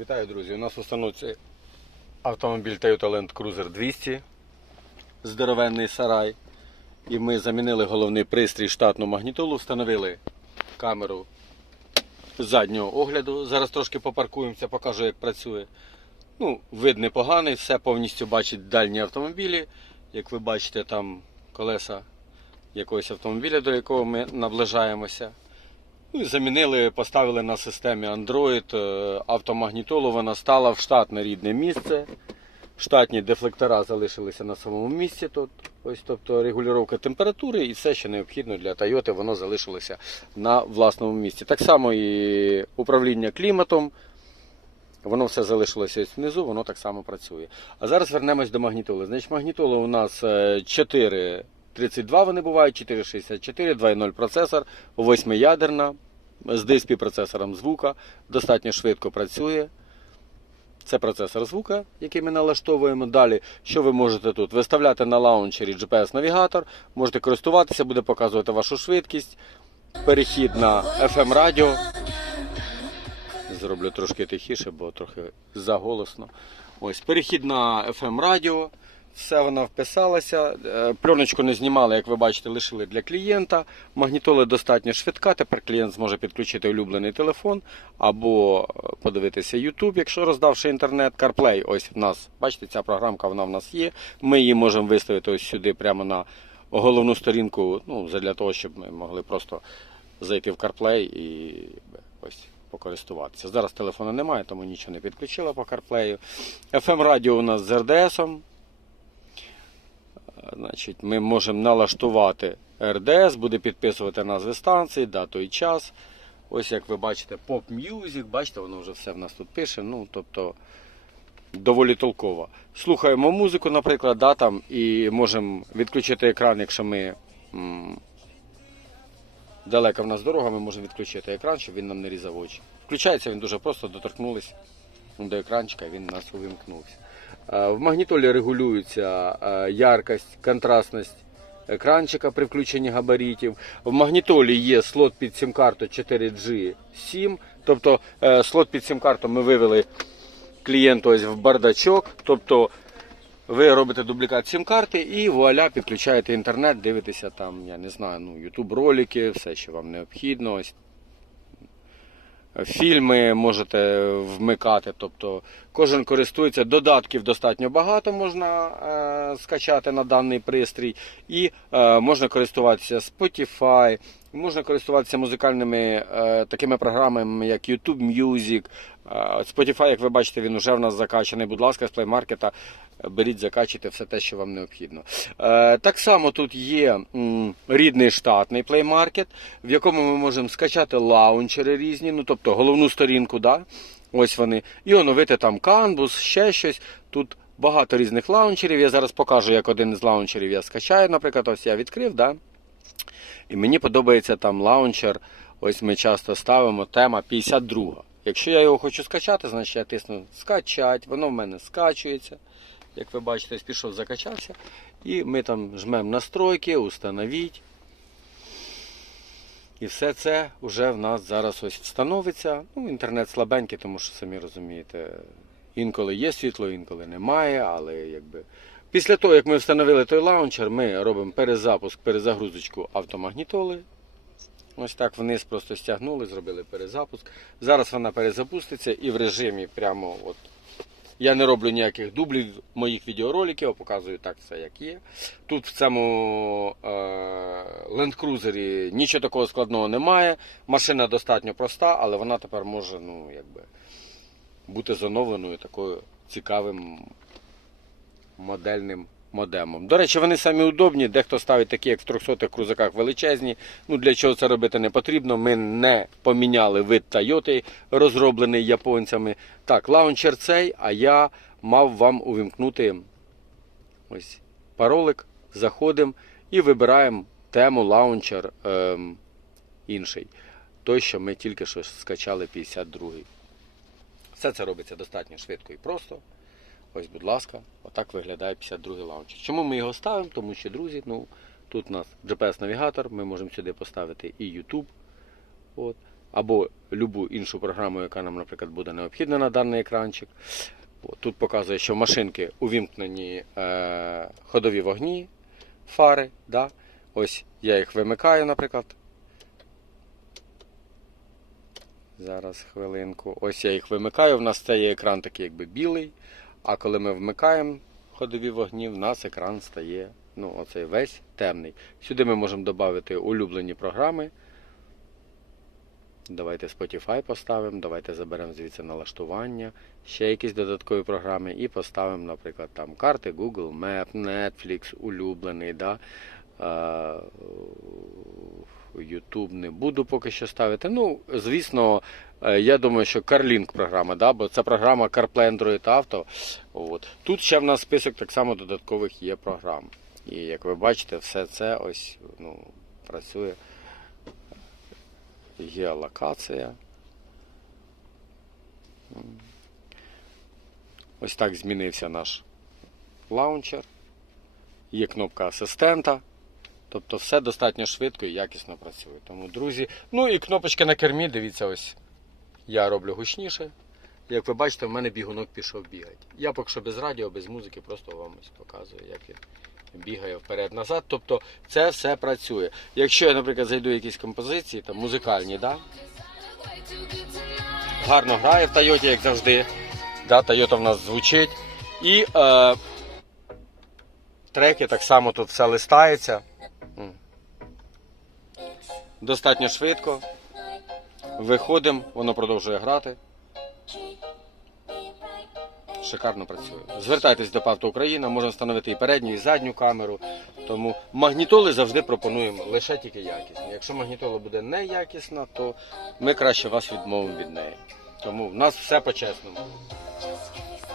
Вітаю, друзі! У нас в установці автомобіль Toyota Land Cruiser 200, здоровенний сарай. І ми замінили головний пристрій штатну магнітолу, встановили камеру заднього огляду. Зараз трошки попаркуємося, покажу, як працює. Ну, вид непоганий, все повністю бачить дальні автомобілі. Як ви бачите, там колеса якогось автомобіля, до якого ми наближаємося. Ну і замінили, поставили на системі Android е, автомагнітолу. Вона стала в штатне рідне місце. Штатні дефлектора залишилися на самому місці. Тут. Ось, тобто регулювання температури і все, що необхідно для Toyota, воно залишилося на власному місці. Так само і управління кліматом. Воно все залишилося ось внизу, воно так само працює. А зараз вернемось до магнітоли. Значить, магнітола у нас е, 4,32 вони бувають, 4,64, 2.0 процесор, 8-ядерна, з DSP процесором звука, достатньо швидко працює. Це процесор звука, який ми налаштовуємо. Далі, що ви можете тут? Виставляти на лаунчері GPS-навігатор, можете користуватися, буде показувати вашу швидкість. Перехід на FM радіо. Зроблю трошки тихіше, бо трохи заголосно. Ось перехід на FM радіо. Все вона вписалася. Е, Пленочку не знімали, як ви бачите, лишили для клієнта. Магнітола достатньо швидка. Тепер клієнт зможе підключити улюблений телефон або е, подивитися YouTube, якщо роздавши інтернет. CarPlay, ось в нас, бачите, ця програмка вона в нас є. Ми її можемо виставити ось сюди, прямо на головну сторінку, ну, для того, щоб ми могли просто зайти в CarPlay і ось покористуватися. Зараз телефону немає, тому нічого не підключила по CarPlay. FM радіо у нас з RDS. Значить, ми можемо налаштувати RDS, буде підписувати назви станції, дату і час. Ось як ви бачите, Pop Music, бачите, воно вже все в нас тут пише. Ну, тобто доволі толково. Слухаємо музику, наприклад, да, там, і можемо відключити екран, якщо ми м, далека в нас дорога, ми можемо відключити екран, щоб він нам не різав очі. Включається він дуже просто, доторкнулись до екранчика, і він у нас увімкнувся. Е, В магнітолі регулюється е, яркость, контрастність екранчика при включенні габаритів. В магнітолі є слот під сім-карту 4G 7. Тобто е, слот під сім-карту ми вивели клієнту ось в бардачок. Тобто ви робите дублікат сім-карти і вуаля, підключаєте інтернет, дивитеся там, я не знаю, ну, YouTube ролики, все, що вам необхідно. Ось Фільми можете вмикати, тобто кожен користується. Додатків достатньо багато можна е, скачати на даний пристрій, і е, можна користуватися Spotify, можна користуватися музикальними е, такими програмами, як YouTube Music. Е, Spotify, як ви бачите, він вже в нас закачаний. Будь ласка, з Play Market беріть, закачуйте все те, що вам необхідно. Е, так само тут є рідний штатний Play Market, в якому ми можемо скачати лаунчери різні, ну тобто головну сторінку, да? ось вони, і оновити там Canvas, ще щось. Тут багато різних лаунчерів. Я зараз покажу, як один з лаунчерів я скачаю. Наприклад, ось я відкрив. Да? І мені подобається там лаунчер. Ось ми часто ставимо тема 52. Якщо я його хочу скачати, значить я тисну скачать, воно в мене скачується. Як ви бачите, пішов, закачався. І ми там жмемо настройки, установіть. І все це вже в нас зараз ось встановиться. Ну, інтернет слабенький, тому що самі розумієте, інколи є світло, інколи немає, але якби. Після того, як ми встановили той лаунчер, ми робимо перезапуск, перезагрузочку автомагнітоли. Ось так вниз просто стягнули, зробили перезапуск. Зараз вона перезапуститься і в режимі прямо от. Я не роблю ніяких дублів моїх відеороликів, а показую так все, як є. Тут в цьому е, Land Cruiser нічого такого складного немає. Машина достатньо проста, але вона тепер може ну, якби, бути зоновленою такою цікавим модельним модемом. До речі, вони самі удобні. Дехто ставить такі, як в 300-х крузаках величезні. Ну для чого це робити не потрібно. Ми не поміняли вид Toyota, розроблений японцями. Так, лаунчер цей, а я мав вам увімкнути ось паролик. Заходимо і вибираємо тему лаунчер ем, інший. Той, що ми тільки що скачали 52-й. Все це робиться достатньо швидко і просто. Ось, будь ласка, отак виглядає 52-й лаунчер. Чому ми його ставимо? Тому що, друзі, ну, тут у нас GPS-навігатор, ми можемо сюди поставити і YouTube. От. або любу іншу програму, яка нам, наприклад, буде необхідна на даний екранчик. От, Тут показує, що в машинки увімкнені е, ходові вогні, фари. Да? Ось я їх вимикаю, наприклад. Зараз хвилинку. Ось я їх вимикаю. У нас стає екран такий якби білий. А коли ми вмикаємо ходові вогні, в нас екран стає ну, оцей весь темний. Сюди ми можемо додати улюблені програми. Давайте Spotify поставимо, давайте заберемо звідси налаштування, ще якісь додаткові програми і поставимо, наприклад, там карти Google Map, Netflix, улюблений. Да? YouTube не буду поки що ставити. Ну, звісно, я думаю, що CarLink програма, да? бо це програма CarPlay Android Auto. От. Тут ще в нас список так само додаткових є програм. І як ви бачите, все це ось ну, працює. Геолокація. Ось так змінився наш лаунчер. Є кнопка асистента. Тобто все достатньо швидко і якісно працює. Тому, друзі, ну і кнопочки на кермі, дивіться, ось я роблю гучніше. Як ви бачите, в мене бігунок пішов бігати. Я поки що без радіо, без музики, просто вам ось показую, як він бігає вперед-назад. Тобто це все працює. Якщо я, наприклад, зайду в якісь композиції, там музикальні, да? гарно грає в Тойоті, як завжди. Да, Тойота в нас звучить. І е, треки так само тут все листається. Достатньо швидко. Виходимо, воно продовжує грати. Шикарно працює. Звертайтесь до Павто Україна, можна встановити і передню, і задню камеру. Тому магнітоли завжди пропонуємо лише тільки якісні. Якщо магнітола буде неякісна, то ми краще вас відмовимо від неї. Тому в нас все по-чесному.